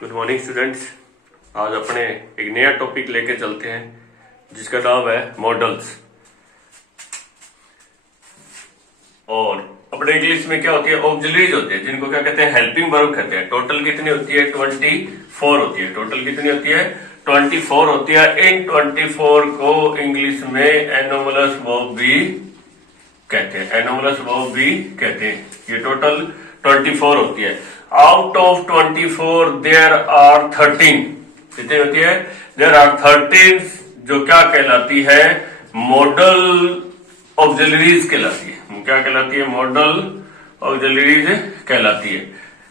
Good morning students. आज अपने एक नया टॉपिक लेके चलते हैं जिसका नाम है मॉडल्स। और अपने इंग्लिश में क्या होती है, ऑक्सिलरीज होती है, जिनको क्या कहते हैं, हेल्पिंग वर्ब कहते हैं। टोटल कितनी होती है, 24 होती है। टोटल कितनी होती है, 24 होती है। इन 24 को इंग्लिश में एनोमलस वर्ब भी कहते हैं, एनोमलस वर्ब भी कहते हैं। ये टोटल 24 होती है। आउट ऑफ 24 देयर आर 13, कितनी होती है, देयर आर 13 जो क्या कहलाती है, मॉडल ऑक्सिलरीज कहलाती है। क्या कहलाती है, मॉडल ऑक्सिलरीज कहलाती है।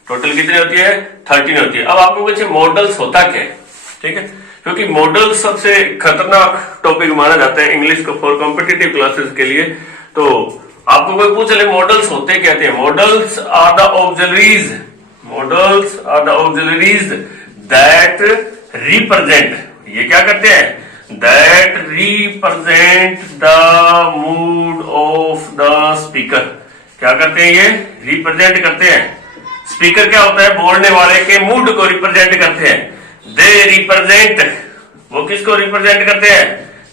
टोटल कितनी होती है, 13 होती है। अब आपको कुछ मॉडल्स होता क्या है, ठीक है, क्योंकि मॉडल सबसे खतरनाक टॉपिक माना जाता है इंग्लिश को फॉर कॉम्पिटिटिव क्लासेस के लिए। तो आपको कोई पूछ ले मॉडल्स होते कहते हैं, modals are the auxiliaries, modals are the auxiliaries that represent, ये क्या करते हैं, that represent the mood of the speaker. क्या करते हैं, ये रिप्रेजेंट करते हैं। स्पीकर क्या होता है, बोलने वाले के मूड को रिप्रेजेंट करते हैं। दे रिप्रेजेंट, वो किसको रिप्रेजेंट करते हैं,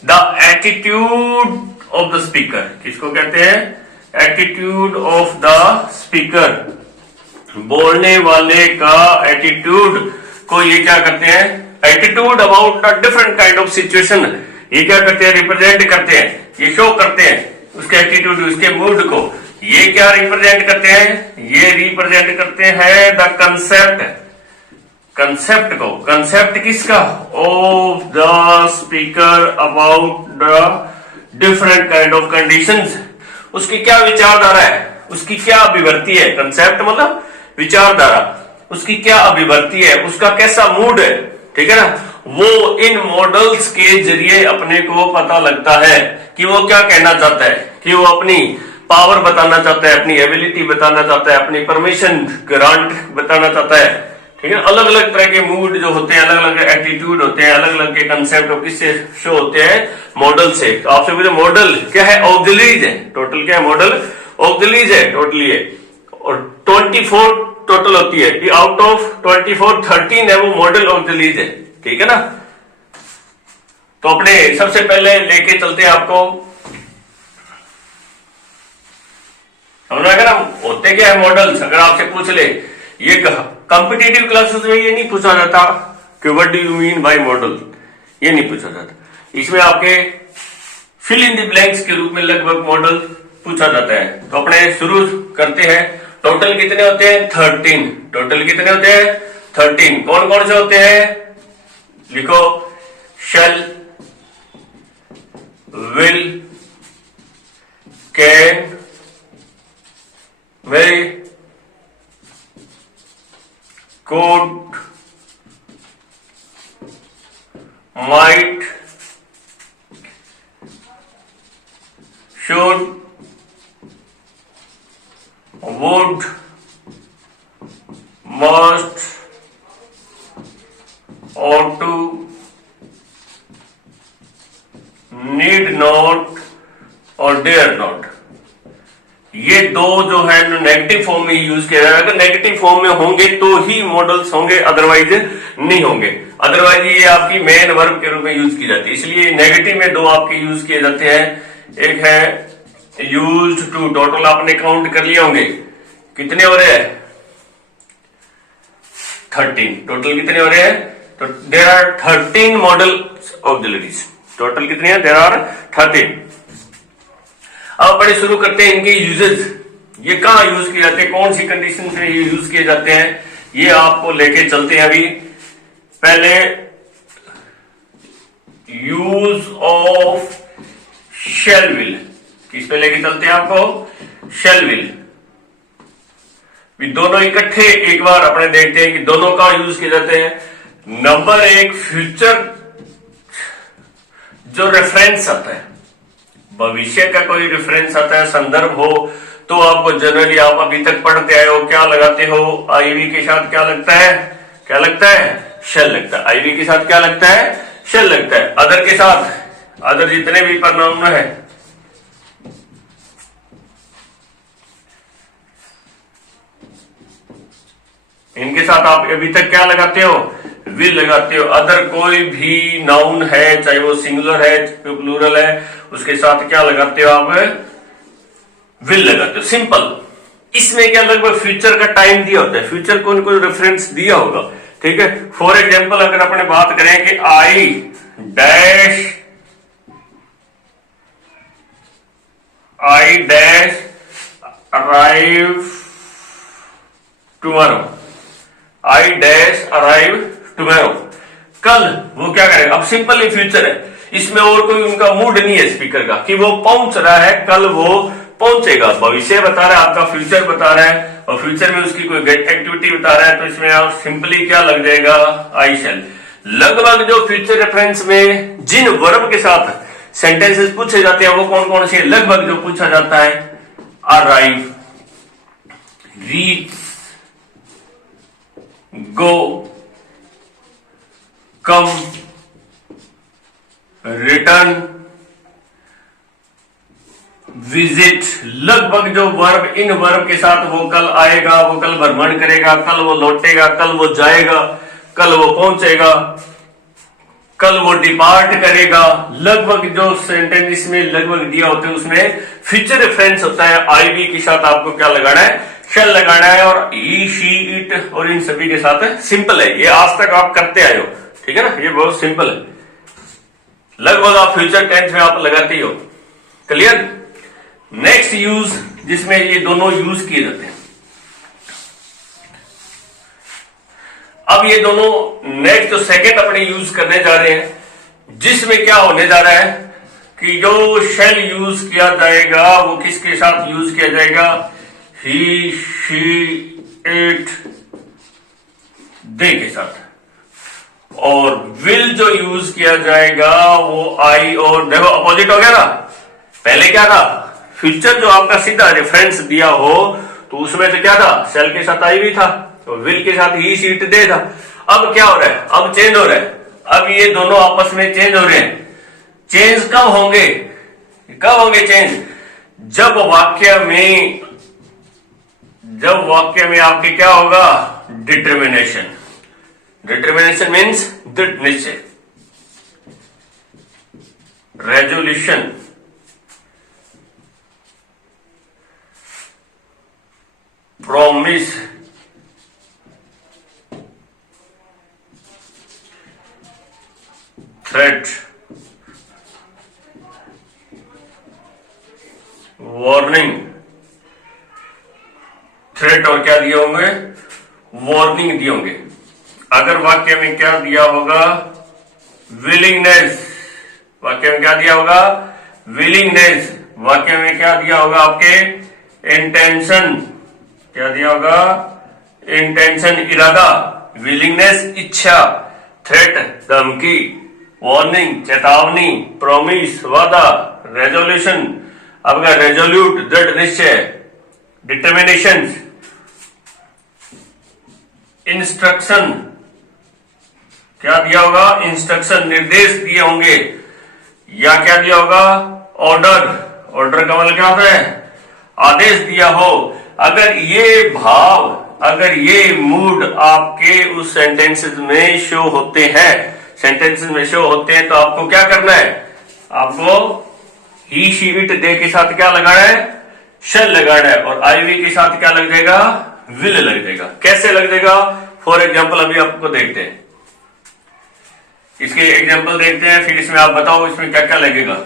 the attitude of the speaker. किसको कहते हैं, एटीट्यूड ऑफ द स्पीकर, बोलने वाले का एटीट्यूड को ये क्या करते हैं, attitude about the different kind of situation, ये क्या करते हैं, रिप्रेजेंट करते हैं, ये शो करते हैं उसके एटीट्यूड, उसके मूड को। ये क्या रिप्रेजेंट करते हैं, ये रिप्रेजेंट करते हैं द कंसेप्ट, कंसेप्ट को, कंसेप्ट किसका, of the speaker about the different kind of conditions. उसकी क्या विचारधारा है, उसकी क्या अभिव्यक्ति है, कंसेप्ट मतलब विचारधारा, उसकी क्या अभिव्यक्ति है, उसका कैसा मूड है, ठीक है ना। वो इन मॉडल्स के जरिए अपने को पता लगता है कि वो क्या कहना चाहता है, कि वो अपनी पावर बताना चाहता है, अपनी एबिलिटी बताना चाहता है, अपनी परमिशन ग्रांट बताना चाहता है, ठीक है। अलग अलग तरह के मूड जो होते हैं, अलग अलग एटीट्यूड होते हैं, अलग अलग के कंसेप्ट किससे शो होते हैं, मॉडल से। तो आपसे पूछे मॉडल क्या है, ऑक्सिलरीज है। टोटल क्या है, मॉडल ऑक्सिलरीज है टोटली है। और 24 टोटल होती है, कि आउट ऑफ 24 13 है वो मॉडल ऑक्सिलरीज है, ठीक है ना। तो अपने सबसे पहले लेके चलते हैं आपको, समझ आएगा ना होते क्या है मॉडल्स। अगर आपसे पूछ ले, ये कॉम्पिटिटिव क्लासेस में ये नहीं पूछा जाता कि what do you mean by model, ये नहीं पूछा जाता। इसमें आपके फिल इन द ब्लैंक्स के रूप में लगभग मॉडल पूछा जाता है। तो अपने शुरू करते हैं। टोटल कितने होते हैं, 13। टोटल कितने होते हैं, 13। कौन कौन से होते हैं, लिखो, shall, will, can, may, could, might, should, would, must, ought to, need not और dare not। ये दो जो है नेगेटिव फॉर्म में यूज किया जाएगा। अगर नेगेटिव फॉर्म में होंगे तो ही मॉडल्स होंगे, अदरवाइज नहीं होंगे। अदरवाइज ये आपकी मेन वर्ब के रूप में यूज की जाती है। इसलिए नेगेटिव में दो आपके यूज किए जाते हैं। एक है यूज्ड टू, टोटल आपने काउंट कर लिए होंगे, कितने हो रहे हैं, 13। टोटल कितने हो रहे हैं, तो there are 13 modal auxiliaries. Total कितने हैं, देयर आर 13। अब बड़े शुरू करते हैं इनके यूजेस, ये कहां यूज किए जाते हैं, कौन सी कंडीशन में ये यूज किए जाते हैं, ये आपको लेके चलते हैं। अभी पहले यूज ऑफ शैल विल, किस पे लेके चलते हैं आपको, शैल विल। दोनों इकट्ठे एक बार अपने देखते हैं कि दोनों का यूज किए जाते हैं। नंबर एक, फ्यूचर जो रेफरेंस आता है, भविष्य का कोई रेफरेंस आता है, संदर्भ हो, तो आपको जनरली आप अभी तक पढ़ते आए हो, क्या लगाते हो, आईवी के साथ क्या लगता है, क्या लगता है, शेल लगता है। आईवी के साथ क्या लगता है, शेल लगता है। अदर के साथ, अदर जितने भी प्रोनाउन है, इनके साथ आप अभी तक क्या लगाते हो, विल लगाते हो। अदर कोई भी नाउन है, चाहे वो सिंगुलर है चाहे प्लूरल है, उसके साथ क्या लगाते हो आप, विल लगाते हो, सिंपल। इसमें क्या लगभग फ्यूचर का टाइम दिया होता है, फ्यूचर को कोई रेफरेंस दिया होगा, ठीक है। फॉर एग्जाम्पल अगर अपने बात करें कि I dash arrive tomorrow, I dash arrive tomorrow, कल वो क्या करेगा। अब सिंपल ही फ्यूचर है, इसमें और कोई उनका मूड नहीं है स्पीकर का कि वो पहुंच रहा है, कल वो पहुंचेगा। भविष्य बता रहा है, आपका फ्यूचर बता रहा है, और फ्यूचर में उसकी कोई गेट एक्टिविटी बता रहा है, तो इसमें आप सिंपली क्या लग जाएगा, आई शैल। लगभग जो फ्यूचर रेफरेंस में जिन वर्ब के साथ सेंटेंसेस पूछे जाते हैं वो कौन कौन से, लगभग जो पूछा जाता है, अराइव, रीच, गो, कम, रिटर्न, विजिट। लगभग जो वर्ब, इन वर्ब के साथ वो कल आएगा, वो कल भ्रमण करेगा, कल वो लौटेगा, कल वो जाएगा, कल वो पहुंचेगा, कल वो डिपार्ट करेगा। लगभग जो सेंटेंस में लगभग दिया होता है उसमें फ्यूचर रेफरेंस होता है, आई बी के साथ आपको क्या लगाना है, शैल लगाना है। और ही, शी, इट और इन सभी के साथ सिंपल है, ये आज तक आप करते आए हो, ठीक है ना, ये बहुत सिंपल है। लगभग आप फ्यूचर टेंस में आप लगाते ही हो, क्लियर। नेक्स्ट यूज जिसमें ये दोनों यूज किए जाते हैं, अब ये दोनों नेक्स्ट जो सेकेंड अपने यूज करने जा रहे हैं, जिसमें क्या होने जा रहा है कि जो शेल यूज किया जाएगा वो किसके साथ यूज किया जाएगा, ही, शी, इट, दे के साथ। और विल जो यूज किया जाएगा वो आई और, देखो अपोजिट हो गया ना, पहले क्या था, फ्यूचर जो आपका सीधा रेफरेंस दिया हो तो उसमें तो क्या था, शेल के साथ आई भी था, तो विल के साथ ही, शी, इट, दे था। अब क्या हो रहा है, अब चेंज हो रहा है, अब ये दोनों आपस में चेंज हो रहे हैं। चेंज कब होंगे, कब होंगे चेंज, जब वाक्य में आपके क्या होगा, डिटर्मिनेशन। डिटर्मिनेशन मीन्स दृढ़ निश्चय, resolution, promise, threat, warning. Threat और क्या दिए होंगे, वार्निंग दिए होंगे। अगर वाक्य में क्या दिया होगा, विलिंगनेस, वाक्य में क्या दिया होगा, विलिंगनेस। वाक्य में क्या दिया होगा आपके, इंटेंशन, क्या दिया होगा, इंटेंशन, इरादा, विलिंगनेस, इच्छा, थ्रेट, धमकी, वार्निंग, चेतावनी, प्रॉमिस, वादा, रेजोल्यूशन, आपका रेजोल्यूट, दृढ़ निश्चय, डिटर्मिनेशन, इंस्ट्रक्शन, क्या दिया होगा, इंस्ट्रक्शन, निर्देश दिए होंगे, या क्या दिया होगा, ऑर्डर। ऑर्डर का मतलब क्या होता है, आदेश दिया हो। अगर ये भाव, अगर ये मूड आपके उस सेंटेंसेस में शो होते हैं, सेंटेंसेस में शो होते हैं, तो आपको क्या करना है, आपको ही, शी, इट, दे के साथ क्या लगाना है, शल लगाना है, और आई वी के साथ क्या लग जाएगा, विल लग जाएगा। कैसे लग जाएगा, फॉर एग्जाम्पल अभी आपको देखते हैं, इसके एग्जाम्पल देखते हैं, फिर इसमें आप बताओ इसमें क्या क्या लगेगा।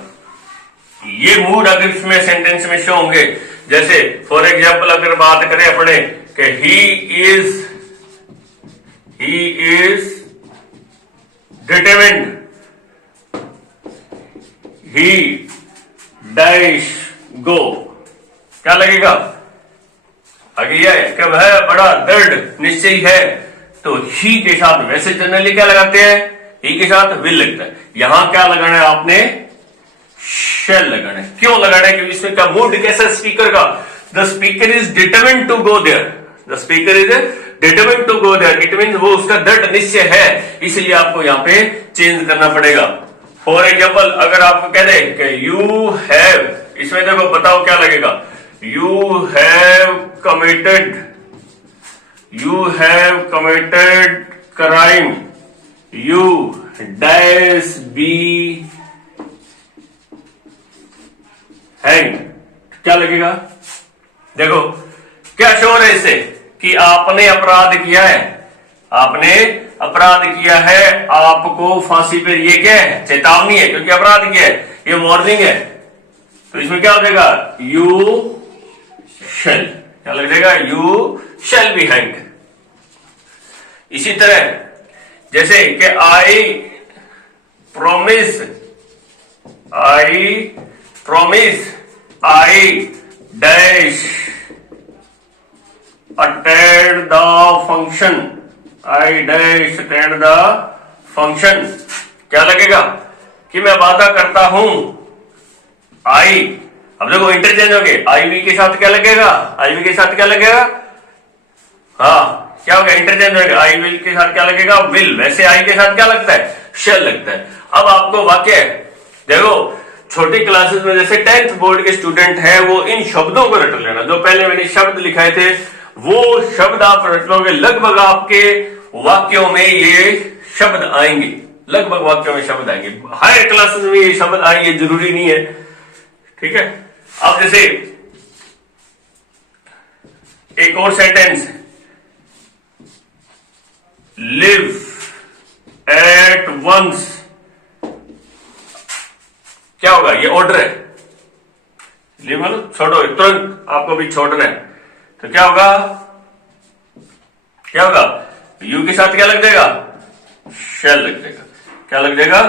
ये मूड अगर इसमें सेंटेंस में शो होंगे, जैसे फॉर एग्जाम्पल अगर बात करें अपने कि he is determined, he dash गो, क्या लगेगा, आगे यह है कि वह बड़ा दृढ़ निश्चयी है, तो ही के साथ वैसे जनरली क्या लगाते हैं, ही के साथ विल लगता है। यहां क्या लगाना है आपने, शैल लगाना है। क्यों लगाना है, क्योंकि इसमें का मूड कैसा स्पीकर का, the speaker is determined to go there, the speaker is determined to go there, it means वो उसका दृढ़ निश्चय है, इसलिए आपको यहाँ पे चेंज करना पड़ेगा। फॉर एग्जाम्पल अगर आपको कह दे कि यू हैव, इसमें देखो बताओ क्या लगेगा, you have committed you have committed crime, you dash be hang. क्या लगेगा? देखो क्या शोर है इससे कि आपने अपराध किया है, आपने अपराध किया है, आपको फांसी पर, ये क्या है? चेतावनी है, क्योंकि अपराध किया है, ये वार्निंग है। तो इसमें क्या हो जाएगा? You shall. क्या लग जाएगा? You shall be hang. इसी तरह जैसे कि I promise, I dash attend the function, I dash attend the function. क्या लगेगा? कि मैं वादा करता हूं, आई, अब देखो इंटरचेंज हो गए, आई वी के साथ क्या लगेगा? आई वी के साथ क्या लगेगा? हाँ, क्या हो गया? इंटरचेंज हो गया। आई विल के साथ क्या लगेगा? विल। वैसे आई के साथ क्या लगता है? शैल लगता है। अब आपको वाक्य देखो, छोटी क्लासेस में जैसे 10th बोर्ड के स्टूडेंट है, वो इन शब्दों को रट लेना। जो पहले मैंने शब्द लिखाए थे वो शब्द आप रट लोगे, लगभग आपके वाक्यों में ये शब्द आएंगे, लगभग वाक्यों में शब्द आएंगे। हायर क्लासेस में ये शब्द आएंगे, जरूरी नहीं है, ठीक है। अब जैसे एक और सेंटेंस, लिव एट वंस, क्या होगा? ये ऑर्डर है, लिव मतलब छोड़ो, तुरंत आपको भी छोड़ना है, तो क्या होगा? क्या होगा? यू के साथ क्या लग जाएगा? शैल लग जाएगा। क्या लग जाएगा?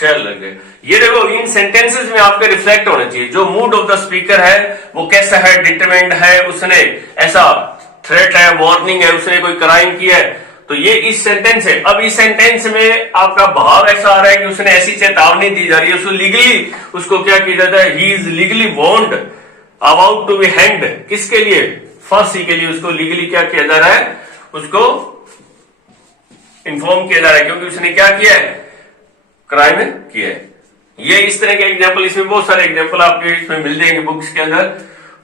शैल लग जाएगा। ये देखो, इन सेंटेंसेस में आपके रिफ्लेक्ट होना चाहिए जो मूड ऑफ द स्पीकर है, वो कैसा है, डिटरमिन्ड है, उसने ऐसा थ्रेट है, वार्निंग है, उसने कोई क्राइम किया है, तो ये इस सेंटेंस है। अब इस सेंटेंस में आपका भाव ऐसा आ रहा है कि उसने ऐसी चेतावनी दी जा रही है, उसको लीगली, उसको क्या किया जाता है? He is legally warned about to be hanged. किसके लिए? फांसी के लिए उसको लीगली क्या किया जा रहा है? उसको इन्फॉर्म किया जा रहा है, क्योंकि उसने क्या किया है? क्राइम किया है। ये इस तरह के एग्जाम्पल, इसमें बहुत सारे एग्जाम्पल आपके इसमें मिल जाएंगे बुक्स के अंदर।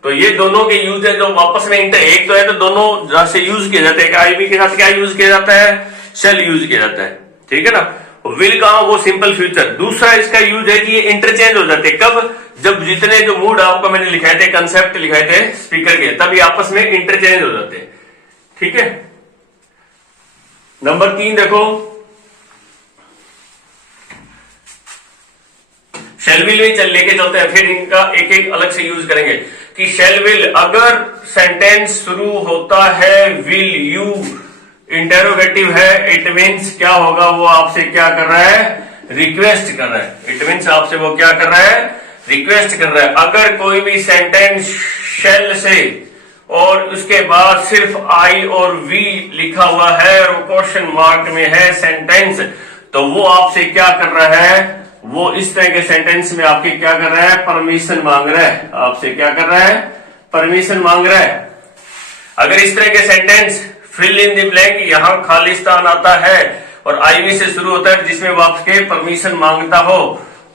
तो ये दोनों के यूज है जो वापस में एक तो है, तो दोनों जहां से यूज किया जाता है। आईवी के साथ क्या यूज किया जाता है? शैल यूज किया जाता है, ठीक है ना। विल का वो सिंपल फ्यूचर। दूसरा इसका यूज है कि ये इंटरचेंज हो जाते हैं। कब? जब जितने जो मूड आपको मैंने लिखाए थे, कंसेप्ट लिखाए थे स्पीकर के, तब ये आपस में इंटरचेंज हो जाते हैं, ठीक है। नंबर 3 देखो, शैल विल भी चल लेके चलते हैं, फिर इनका एक एक अलग से यूज करेंगे। कि शैल विल, अगर सेंटेंस शुरू होता है विल यू, इंटेरोगेटिव है, इट मीन्स क्या होगा? वो आपसे क्या कर रहा है? रिक्वेस्ट कर रहा है। इट मीन्स आपसे वो क्या कर रहा है? रिक्वेस्ट कर रहा है। अगर कोई भी सेंटेंस शैल से और उसके बाद सिर्फ आई और वी लिखा हुआ है और क्वेश्चन मार्क में है सेंटेंस, तो वो आपसे क्या कर रहा है? वो इस तरह के सेंटेंस में आपकी क्या कर रहा है? परमिशन मांग रहा है। आपसे क्या कर रहा है? परमिशन मांग रहा है। अगर इस तरह के sentence fill in the blank, यहां खालिस्तान आता है और आईवी से शुरू होता है, जिसमें वो आपके परमिशन मांगता हो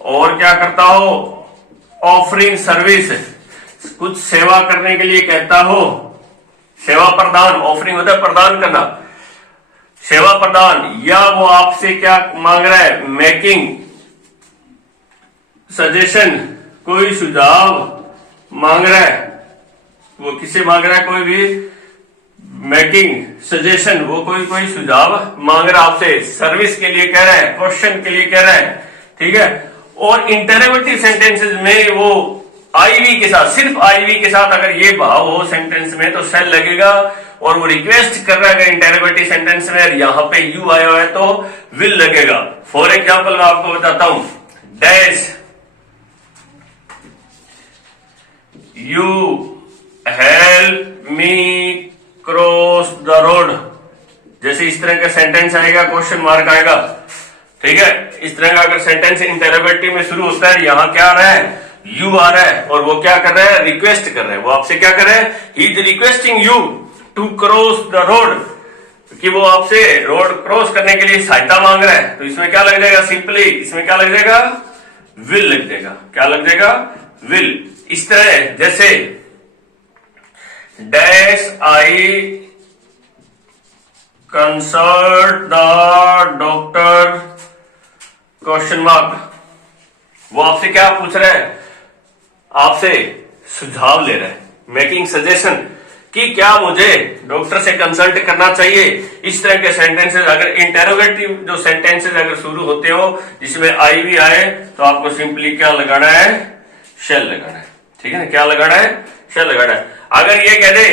और क्या करता हो? ऑफरिंग सर्विस, कुछ सेवा करने के लिए कहता हो, सेवा प्रदान, ऑफरिंग होता है प्रदान करना, सेवा प्रदान। या वो आपसे क्या मांग रहा है? मेकिंग सजेशन, कोई सुझाव मांग रहा है। वो किसे मांग रहा है? कोई भी मेकिंग सजेशन, वो कोई सुझाव मांग रहा है आपसे, सर्विस के लिए कह रहा है, क्वेश्चन के लिए कह रहा है, ठीक है। और इंटरोगेटिव सेंटेंसेस में वो आईवी के साथ, सिर्फ आईवी के साथ अगर ये भाव हो सेंटेंस में तो शैल लगेगा, और वो रिक्वेस्ट कर रहा है इंटरोगेटिव सेंटेंस में, और यहां पे यू आया हुआ है तो विल लगेगा। फॉर एग्जाम्पल मैं आपको बताता हूं, dash you help me cross the road. जैसे इस तरह का सेंटेंस आएगा, क्वेश्चन मार्क आएगा, ठीक है। इस तरह का अगर सेंटेंस इंटरोगेटिव में शुरू होता है, यहां क्या आ रहा है? यू आ रहा है, और वो क्या कर रहा है? रिक्वेस्ट कर रहा है। वो आपसे क्या कर रहा है? He is requesting you to cross the road, कि वो आपसे रोड क्रॉस करने के लिए सहायता मांग रहा है। तो इसमें क्या लग जाएगा? सिंपली इसमें क्या लग जाएगा? विल लग जाएगा। क्या लग जाएगा? विल। इस तरह जैसे dash I consult the doctor question mark. वो आपसे क्या पूछ रहा है, आपसे सुझाव ले रहा है, मेकिंग सजेशन कि क्या मुझे डॉक्टर से कंसल्ट करना चाहिए। इस तरह के सेंटेंसेस अगर इंटेरोगेटिव जो सेंटेंसेस अगर शुरू होते हो जिसमें आई भी आए तो आपको सिंपली क्या लगाना है, शेल लगाना है। ठीक है ना, क्या लगाना है, शेल लगाना है। अगर ये कह दे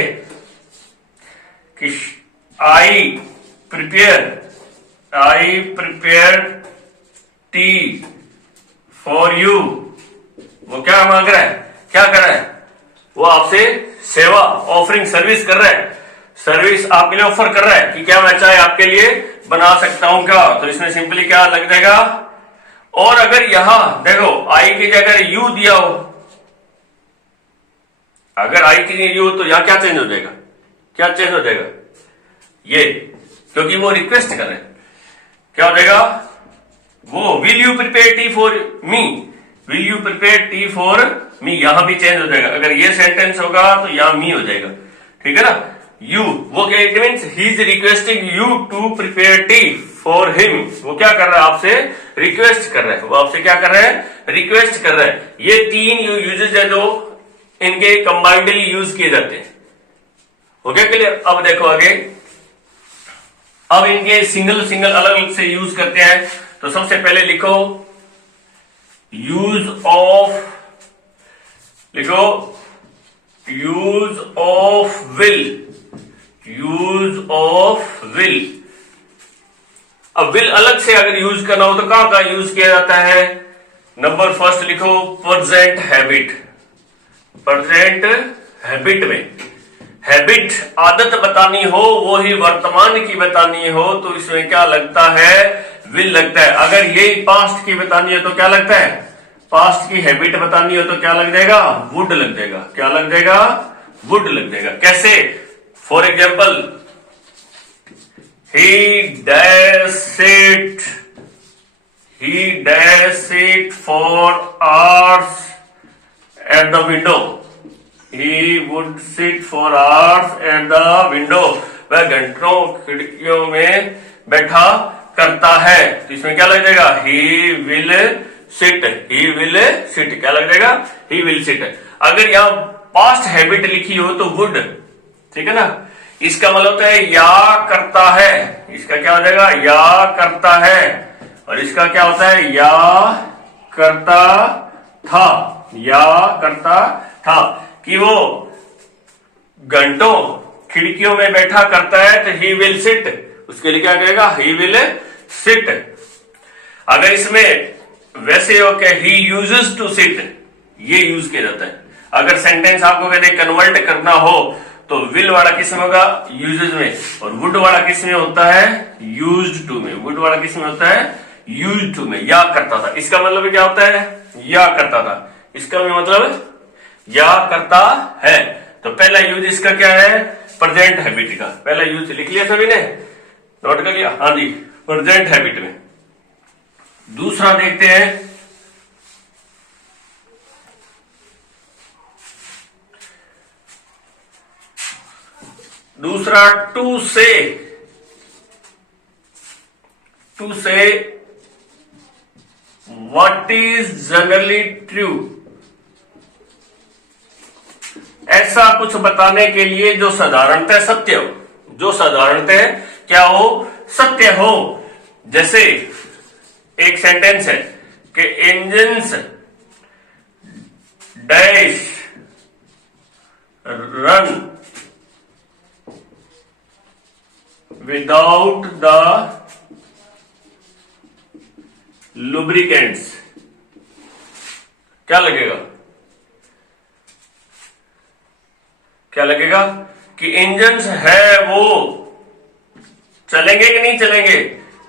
कि I prepare tea for you, वो क्या मांग रहा है, क्या कर रहा है, वो आपसे सेवा ऑफरिंग सर्विस कर रहा है, सर्विस आपके लिए ऑफर कर रहा है कि क्या मैं चाय आपके लिए बना सकता हूं क्या। तो इसमें सिंपली क्या लग जाएगा। और अगर यहां देखो आई की जगह यू दिया हो, अगर आई की जगह यू तो यहां क्या चेंज हो जाएगा, क्या चेंज हो जाएगा, ये क्योंकि वो रिक्वेस्ट कर रहे हैं, क्या हो जाएगा वो will you prepare tea for me, will you prepare tea for me, यहां भी चेंज हो जाएगा। अगर ये सेंटेंस होगा तो यहां मी हो जाएगा। ठीक है ना, यू वो क्या, it means he is requesting you to prepare tea for him. वो क्या कर रहा है, आपसे रिक्वेस्ट कर रहा है, वो आपसे क्या कर रहा है, रिक्वेस्ट कर रहा है। ये तीन यूजेज है जो इनके कंबाइंडली यूज किए जाते हैं। हो गया क्लियर। अब देखो आगे, अब इनके सिंगल सिंगल अलग अलग से यूज करते हैं। तो सबसे पहले लिखो यूज ऑफ, लिखो use of will, use of will. अब विल अलग से अगर यूज करना हो तो कहां कहां यूज किया जाता है। नंबर फर्स्ट लिखो प्रेजेंट हैबिट, प्रेजेंट हैबिट में हैबिट आदत बतानी हो, वो ही वर्तमान की बतानी हो तो इसमें क्या लगता है, विल लगता है। अगर यही पास्ट की बतानी है तो क्या लगता है, पास्ट की हैबिट बतानी हो तो क्या लग जाएगा, वुड लग जाएगा। क्या लग जाएगा, वुड लग जाएगा। कैसे, for example he dash sit for hours at the window, he would sit for hours at the window, वह घंटों खिड़कियों में बैठा करता है। तो इसमें क्या लग जाएगा, he will sit, he will sit, क्या लग जाएगा, ही विल सिट। अगर यहां पास्ट हैबिट लिखी हो तो वुड, ठीक है ना। इसका मतलब होता है या करता है, इसका क्या हो जाएगा, या करता है। और इसका क्या होता है, या करता था, या करता था। कि वो घंटों खिड़कियों में बैठा करता है तो ही विल सिट, उसके लिए क्या करेगा, ही विल सिट। अगर इसमें वैसे हो के ही यूजेस टू सिट, ये यूज किया जाता है। अगर सेंटेंस आपको कहते कन्वर्ट करना हो तो विल वाला किस में होगा, यूजेस में, और वुड वाला किस में होता है, यूज्ड टू में। वुड वाला किस में होता है, यूज्ड टू में, या करता था। इसका मतलब क्या होता है, या करता था। इसका मतलब या करता है। तो पहला यूज इसका क्या है, प्रेजेंट हैबिट का। पहला यूज लिख लिया सभी ने, नोट कर लिया, हाँ जी, प्रेजेंट हैबिट में। दूसरा देखते हैं, दूसरा टू से, टू से व्हाट इज जनरली ट्रू, ऐसा कुछ बताने के लिए जो साधारणतः सत्य हो, जो साधारणतः क्या हो, सत्य हो। जैसे एक सेंटेंस है कि engines dash run without the lubricants, क्या लगेगा, क्या लगेगा कि इंजन्स है वो चलेंगे कि नहीं चलेंगे,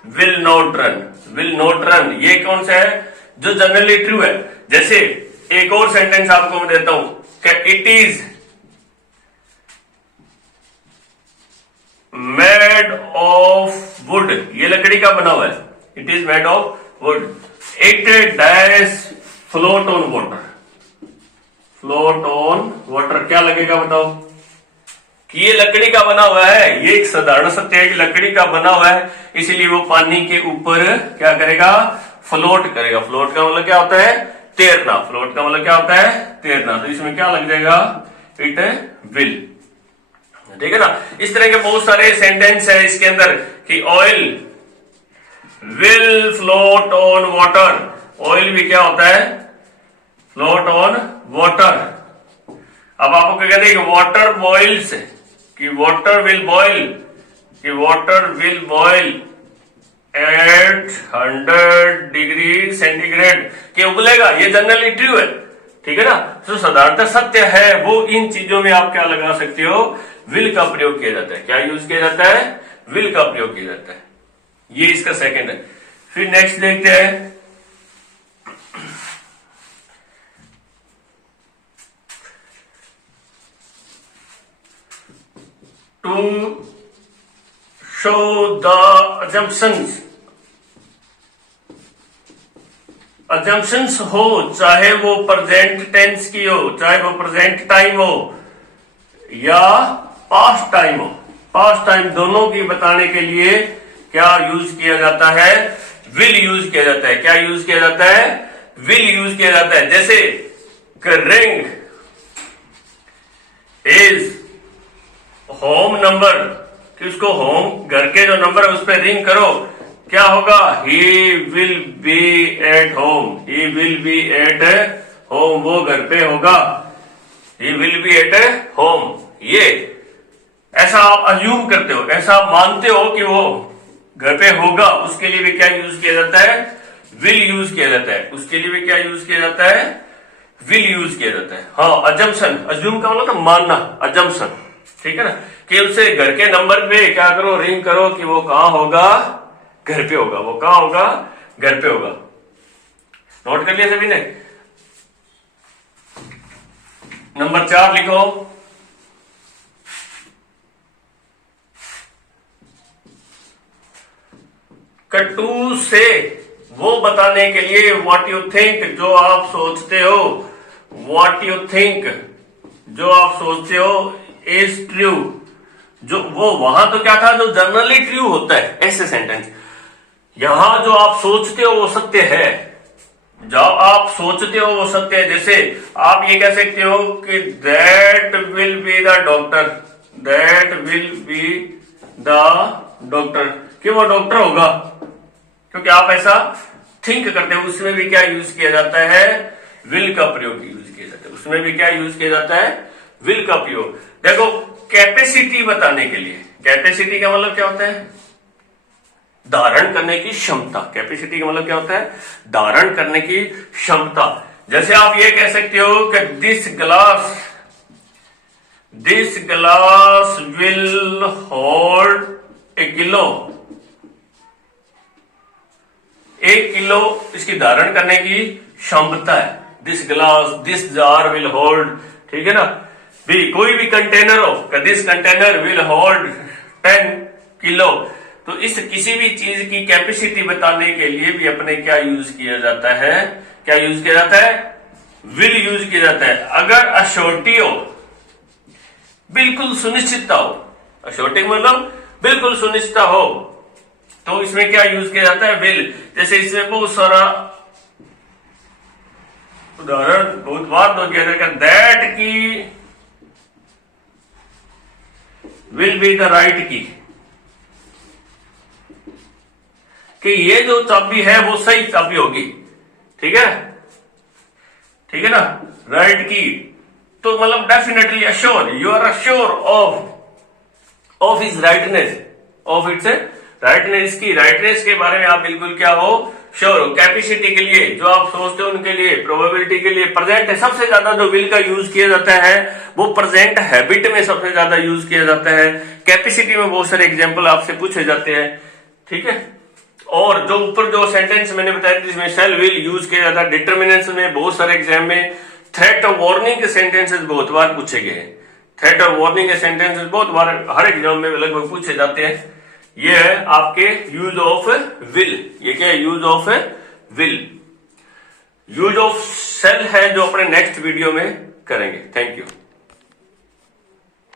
will not run, will not run. ये कौन सा है, जो जनरली ट्रू है। जैसे एक और सेंटेंस आपको मैं देता हूं कि it is made of would, ये लकड़ी का बना हुआ है, it is made of would. It dash float on water, float on water, क्या लगेगा बताओ, कि ये लकड़ी का बना हुआ है, ये एक साधारण सत्य है कि लकड़ी का बना हुआ है, इसलिए वो पानी के ऊपर क्या करेगा, फ्लोट करेगा। फ्लोट का मतलब क्या होता है, तैरना। फ्लोट का मतलब क्या होता है, तैरना। तो इसमें क्या लग जाएगा, इट विल, ठीक है ना। इस तरह के बहुत सारे सेंटेंस है इसके अंदर कि oil will float on water. Oil भी क्या होता है, फ्लोट ऑन वाटर। अब आपको क्या कहते हैं कि वाटर बॉइल्स, कि वाटर विल बॉइल, कि water will boil at 100 degree centigrade, कि उबलेगा। ये जनरली ट्रू है, ठीक है ना। तो साधारणतः सत्य है वो इन चीजों में आप क्या लगा सकते हो, विल का प्रयोग किया जाता है। क्या यूज किया जाता है, विल का प्रयोग किया जाता है। ये इसका सेकंड है। फिर नेक्स्ट देखते हैं, to show the assumptions। assumptions हो, चाहे वो प्रेजेंट टेंस की हो, चाहे वो प्रेजेंट टाइम हो या पास्ट टाइम हो, पास्ट टाइम दोनों की बताने के लिए क्या यूज किया जाता है, विल यूज किया जाता है। क्या यूज किया जाता है, विल यूज किया जाता है। जैसे रिंग इज होम नंबर, कि उसको होम घर के जो नंबर है उस पर रिंग करो, क्या होगा, he will be at home, he will be at home, वो घर पे होगा, he will be at home. ये ऐसा आप अज्यूम करते हो, ऐसा आप मानते हो कि वो घर पे होगा, उसके लिए भी क्या यूज किया जाता है, विल यूज किया जाता है। उसके लिए भी क्या यूज किया जाता है, विल यूज किया जाता है। हाँ, अजम्पशन, अज्यूम का मतलब मानना, अजम्पशन, ठीक है ना, कि उसे घर के नंबर पे क्या करो, रिंग करो कि वो कहां होगा, घर पे होगा। वो कहां होगा, घर पे होगा। नोट कर लिया सभी ने। नंबर 4 लिखो, टू से वो बताने के लिए, व्हाट यू थिंक, जो आप सोचते हो, व्हाट यू थिंक, जो आप सोचते हो, इज ट्रू, जो वो वहां तो क्या था, जो जनरली ट्रू होता है, ऐसे सेंटेंस। यहां जो आप सोचते हो वो सत्य है, जो आप सोचते हो वो सत्य है। जैसे आप ये कह सकते हो कि that will be the doctor, that will be the doctor, कि वो डॉक्टर होगा, क्योंकि आप ऐसा थिंक करते हो। उसमें भी क्या यूज किया जाता है, विल का प्रयोग यूज किया जाता है। उसमें भी क्या यूज किया जाता है, विल का प्रयोग। देखो, कैपेसिटी बताने के लिए, कैपेसिटी का मतलब क्या होता है, धारण करने की क्षमता। कैपेसिटी का मतलब क्या होता है, धारण करने की क्षमता। जैसे आप ये कह सकते हो कि this glass will hold a kilo, 1 kilo इसकी धारण करने की क्षमता है। This glass, this jar will hold, ठीक है ना। भी कोई भी कंटेनर हो, this container will hold 10 kilo. तो इस किसी भी चीज की कैपेसिटी बताने के लिए भी अपने क्या यूज किया जाता है, क्या यूज किया जाता है, विल यूज किया जाता है। अगर अश्योरिटी हो, बिल्कुल सुनिश्चितता हो, अश्योरिटी मतलब बिल्कुल सुनिश्चितता हो, तो इसमें क्या यूज किया जाता है, विल। जैसे इसमें बहुत सारा उदाहरण बहुत बार दो किया जाएगा, दैट की विल बी द राइट की, कि ये जो चाबी है वो सही चाबी होगी, ठीक है, ठीक है ना, राइट की। तो मतलब definitely assure, you are assure of is rightness, of its rightness की, राइटनेस के बारे में आप बिल्कुल क्या हो, श्योर हो। कैपेसिटी के लिए जो आप सोचते हो उनके लिए, प्रोबेबिलिटी के लिए, प्रेजेंट है सबसे ज्यादा जो विल का यूज किया जाता है वो प्रेजेंट हैबिट में सबसे ज्यादा यूज किया जाता है। कैपेसिटी में बहुत सारे एग्जांपल आपसे पूछे जाते हैं, ठीक है। और जो ऊपर जो सेंटेंस मैंने बताया जिसमें शैल विल यूज किया जाता है, डिटर्मिनेंट्स में बहुत सारे एग्जाम में थ्रेट और वार्निंग के सेंटेंसेस बहुत बार पूछे गए हैं। थ्रेट और वार्निंग के सेंटेंसेस बहुत बार हर एग्जाम में लगभग पूछे जाते हैं। ये है आपके यूज ऑफ विल। ये क्या है, use of will. Use of shall है जो अपने नेक्स्ट वीडियो में करेंगे। Thank you.